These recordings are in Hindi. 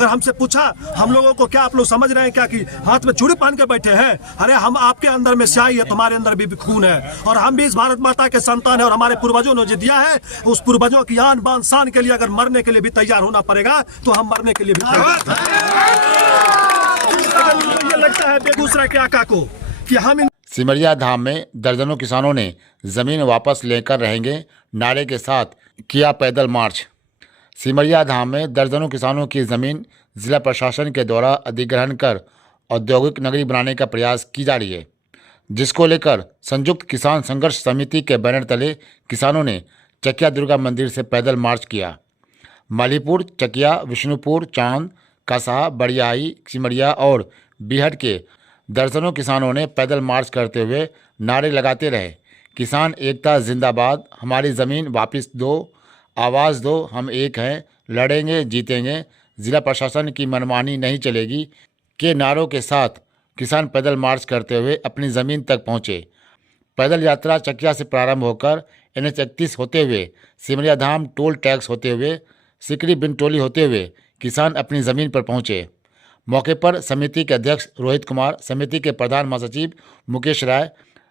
अगर हमसे पूछा हम लोगों को क्या आप लोग समझ रहे हैं क्या कि हाथ में चूड़ी पहन के बैठे हैं? अरे हम आपके अंदर में स्याही है, तुम्हारे अंदर भी खून है, और हम भी इस भारत माता के संतान है, और हमारे पूर्वजों ने जो दिया है उस पूर्वजों की आन बान शान के लिए अगर मरने के लिए भी तैयार होना पड़ेगा तो हम मरने के लिए भी तैयार हैं। ये लगता है बेगूसराय के आका को कि हम सिमरिया धाम में दर्जनों किसानों ने जमीन वापस लेकर रहेंगे नारे के साथ किया पैदल मार्च। सिमरिया धाम में दर्जनों किसानों की जमीन जिला प्रशासन के द्वारा अधिग्रहण कर औद्योगिक नगरी बनाने का प्रयास की जा रही है, जिसको लेकर संयुक्त किसान संघर्ष समिति के बैनर तले किसानों ने चकिया दुर्गा मंदिर से पैदल मार्च किया। मालीपुर, चकिया, विष्णुपुर, चांद, कसाहा, बड़ियाही, सिमरिया और बीहट के दर्जनों किसानों ने पैदल मार्च करते हुए नारे लगाते रहे, किसान एकता जिंदाबाद, हमारी ज़मीन वापस दो, आवाज़ दो, हम एक हैं, लड़ेंगे जीतेंगे, ज़िला प्रशासन की मनमानी नहीं चलेगी के नारों के साथ किसान पैदल मार्च करते हुए अपनी ज़मीन तक पहुँचे। पैदल यात्रा चकिया से प्रारंभ होकर NH 31 होते हुए सिमरिया धाम टोल टैक्स होते हुए सिकरी बिन टोली होते हुए किसान अपनी ज़मीन पर पहुँचे। मौके पर समिति के अध्यक्ष रोहित कुमार, समिति के प्रधान महासचिव मुकेश राय,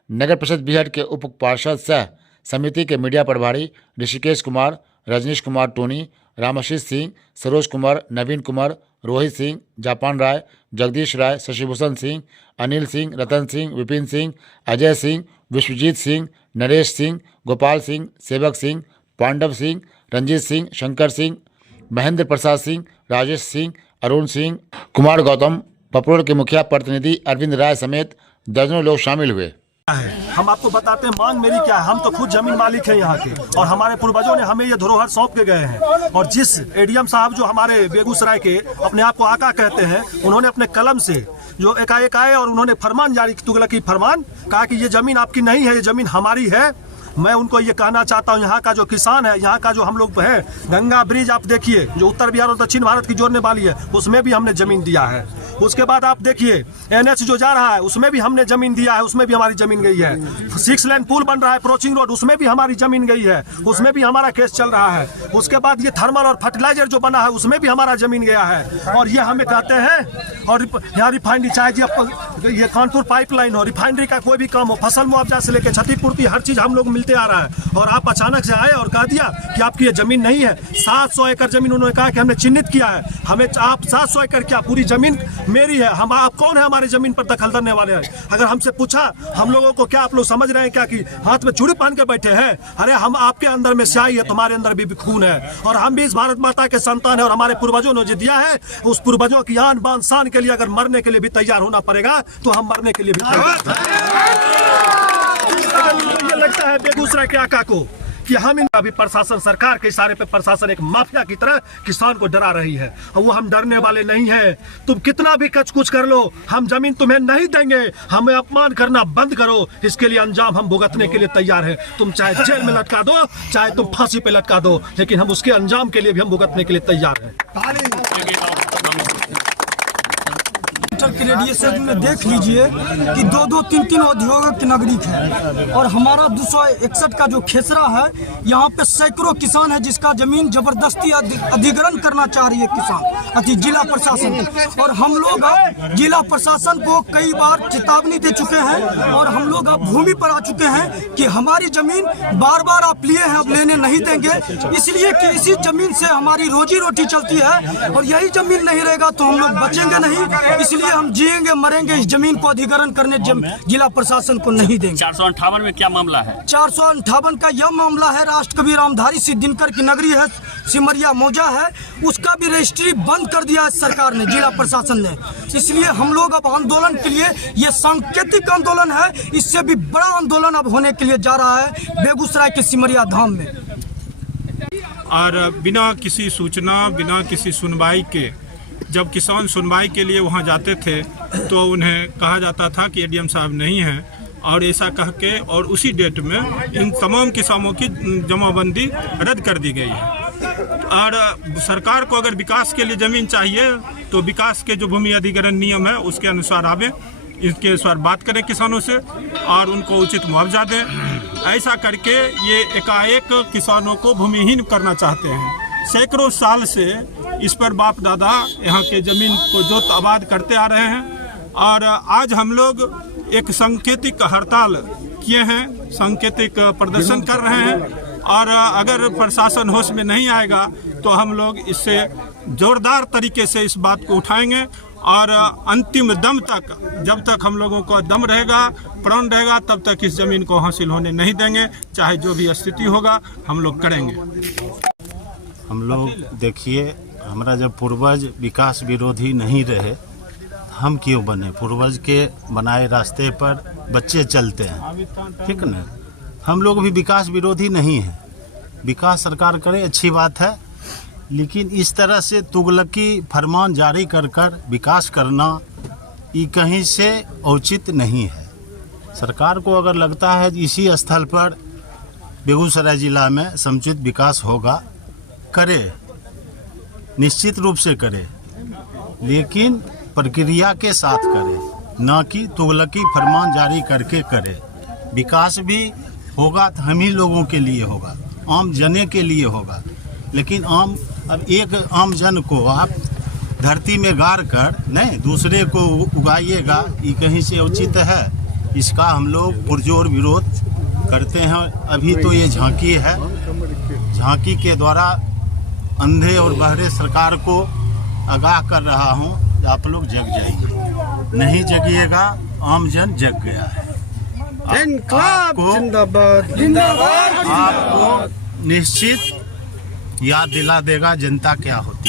नगर परिषद बीहट के उप पार्षद सह समिति के मीडिया प्रभारी ऋषिकेश कुमार, रजनीश कुमार टोनी, रामाशीष सिंह, सरोज कुमार, नवीन कुमार, रोहित सिंह, जापान राय, जगदीश राय, शशिभूषण सिंह, अनिल सिंह, रतन सिंह, विपिन सिंह, अजय सिंह, विश्वजीत सिंह, नरेश सिंह, गोपाल सिंह, सेवक सिंह, पांडव सिंह, रंजीत सिंह, शंकर सिंह, महेंद्र प्रसाद सिंह, राजेश सिंह, अरुण सिंह, कुमार गौतम, पपरोल के मुखिया प्रतिनिधि अरविंद राय समेत दर्जनों लोग शामिल हुए। हम आपको बताते हैं मांग मेरी क्या है। हम तो खुद जमीन मालिक हैं यहाँ के, और हमारे पूर्वजों ने हमें ये धरोहर सौंप के गए हैं। और जिस एडीएम साहब जो हमारे बेगूसराय के अपने आप को आका कहते हैं, उन्होंने अपने कलम से जो एकाएक आए और उन्होंने फरमान जारी, तुगलकी फरमान, कहा कि ये जमीन आपकी नहीं है, ये जमीन हमारी है। मैं उनको ये कहना चाहता हूँ, यहाँ का जो किसान है, यहाँ का जो हम लोग हैं, गंगा ब्रिज आप देखिए जो उत्तर बिहार और दक्षिण भारत की जोड़ने वाली है, उसमें भी हमने जमीन दिया है। उसके बाद आप देखिए NH जो जा रहा है उसमें भी हमने जमीन दिया है, उसमें भी हमारी जमीन गई है। 6 लेन पुल बन रहा है अप्रोचिंग रोड, उसमें भी हमारी जमीन गई है, उसमें भी हमारा केस चल रहा है। उसके बाद ये थर्मल और फर्टिलाइजर जो बना है उसमें भी हमारा जमीन गया है। और ये हमें कहते हैं, और यहाँ रिफाइनरी चाहे जी ये कानपुर पाइपलाइन हो, रिफाइनरी का कोई भी काम हो, फसल मुआवजा से लेकर क्षतिपूर्ति हर चीज हम लोग मिलते आ रहा है। और आप अचानक से आए और कह दिया कि आपकी ये जमीन नहीं है। 700 एकड़ जमीन उन्होंने कहा कि हमने चिन्हित किया है, हमें आप 700 एकड़ क्या, पूरी जमीन मेरी है। हम आप कौन है हमारी जमीन पर दखल करने वाले हैं? अगर हमसे पूछा हम लोगों को क्या आप लोग समझ रहे हैं क्या कि हाथ में चूड़ी पहन के बैठे हैं? अरे हम आपके अंदर में स्याही है, तुम्हारे अंदर भी खून है, और हम भी इस भारत माता के संतान है, और हमारे पूर्वजों ने जो दिया है उस पूर्वजों की आन बान शान के लिए अगर मरने के लिए भी तैयार होना पड़ेगा तो हम मरने के लिए भी तैयार हैं। ये लगता है बेगूसराय के आका को कि हम अभी प्रशासन, सरकार के इशारे पे प्रशासन एक माफिया की तरह किसान को डरा रही है, और वो हम डरने वाले नहीं हैं। तुम कितना भी कच कुछ कर लो, हम जमीन तुम्हें नहीं देंगे। हमें अपमान करना बंद करो, इसके लिए अंजाम हम भुगतने के लिए तैयार हैं। तुम चाहे जेल में लटका दो, चाहे तुम फांसी पे लटका दो, लेकिन हम उसके अंजाम के लिए भी हम भुगतने के लिए तैयार हैं। के रेडिएशन में देख लीजिए कि 2-2, 3-3 औद्योगिक नगरीक है, और हमारा 261 का जो खेसरा है, यहाँ पे सैकड़ों किसान है जिसका जमीन जबरदस्ती अधिग्रहण करना चाह रही है किसान जिला प्रशासन। और हम लोग अब जिला प्रशासन को कई बार चेतावनी दे चुके हैं, और हम लोग अब भूमि पर आ चुके हैं कि हमारी जमीन बार बार आप लिए हैं, अब लेने नहीं देंगे, इसलिए कि इसी जमीन से हमारी रोजी रोटी चलती है, और यही जमीन नहीं रहेगा तो हम लोग बचेंगे नहीं। इसलिए हम जिएंगे मरेंगे, इस जमीन को अधिग्रहण करने जिला प्रशासन को नहीं देंगे। 458 में क्या मामला है? 458 का यह मामला है, राष्ट्रकवि रामधारी सिंह दिनकर की नगरी है, सिमरिया मौजा है, उसका भी रजिस्ट्री बंद कर दिया है सरकार ने, जिला प्रशासन ने। इसलिए हम लोग अब आंदोलन के लिए, ये सांकेतिक आंदोलन है, इससे भी बड़ा आंदोलन अब होने के लिए जा रहा है बेगूसराय के सिमरिया धाम में। और बिना किसी सूचना, बिना किसी सुनवाई के, जब किसान सुनवाई के लिए वहां जाते थे तो उन्हें कहा जाता था कि एडीएम साहब नहीं हैं, और ऐसा कह के और उसी डेट में इन तमाम किसानों की जमाबंदी रद्द कर दी गई है। और सरकार को अगर विकास के लिए ज़मीन चाहिए तो विकास के जो भूमि अधिग्रहण नियम है उसके अनुसार आवे, इसके अनुसार बात करें किसानों से और उनको उचित मुआवजा दें। ऐसा करके ये एकाएक किसानों को भूमिहीन करना चाहते हैं। सैकड़ों साल से इस पर बाप दादा यहाँ के ज़मीन को जोत आबाद करते आ रहे हैं। और आज हम लोग एक सांकेतिक हड़ताल किए हैं, सांकेतिक प्रदर्शन कर रहे हैं। और अगर प्रशासन होश में नहीं आएगा तो हम लोग इससे जोरदार तरीके से इस बात को उठाएंगे और अंतिम दम तक, जब तक हम लोगों को दम रहेगा, प्राण रहेगा, तब तक इस ज़मीन को हासिल होने नहीं देंगे। चाहे जो भी स्थिति होगा हम लोग करेंगे। हम लोग देखिए, हमारा जब पूर्वज विकास विरोधी नहीं रहे, हम क्यों बने? पूर्वज के बनाए रास्ते पर बच्चे चलते हैं, ठीक ना। हम लोग भी विकास विरोधी नहीं हैं। विकास सरकार करे, अच्छी बात है, लेकिन इस तरह से तुगलकी फरमान जारी कर कर विकास करना ये कहीं से औचित्य नहीं है। सरकार को अगर लगता है इसी स्थल पर बेगूसराय जिला में समुचित विकास होगा, करे, निश्चित रूप से करे, लेकिन प्रक्रिया के साथ करे, ना कि तुगलकी फरमान जारी करके करे। विकास भी होगा तो हम ही लोगों के लिए होगा, आम जने के लिए होगा, लेकिन अब एक आम जन को आप धरती में गाड़ कर नहीं दूसरे को उगाइएगा, ये कहीं से उचित है? इसका हम लोग पुरजोर विरोध करते हैं। अभी तो ये झांकी है, झांकी के द्वारा अंधे और बहरे सरकार को आगाह कर रहा हूँ, आप लोग जग जाइए। नहीं जगिएगा, आम जन जग गया है। आपको निश्चित याद दिला देगा जनता क्या होती है।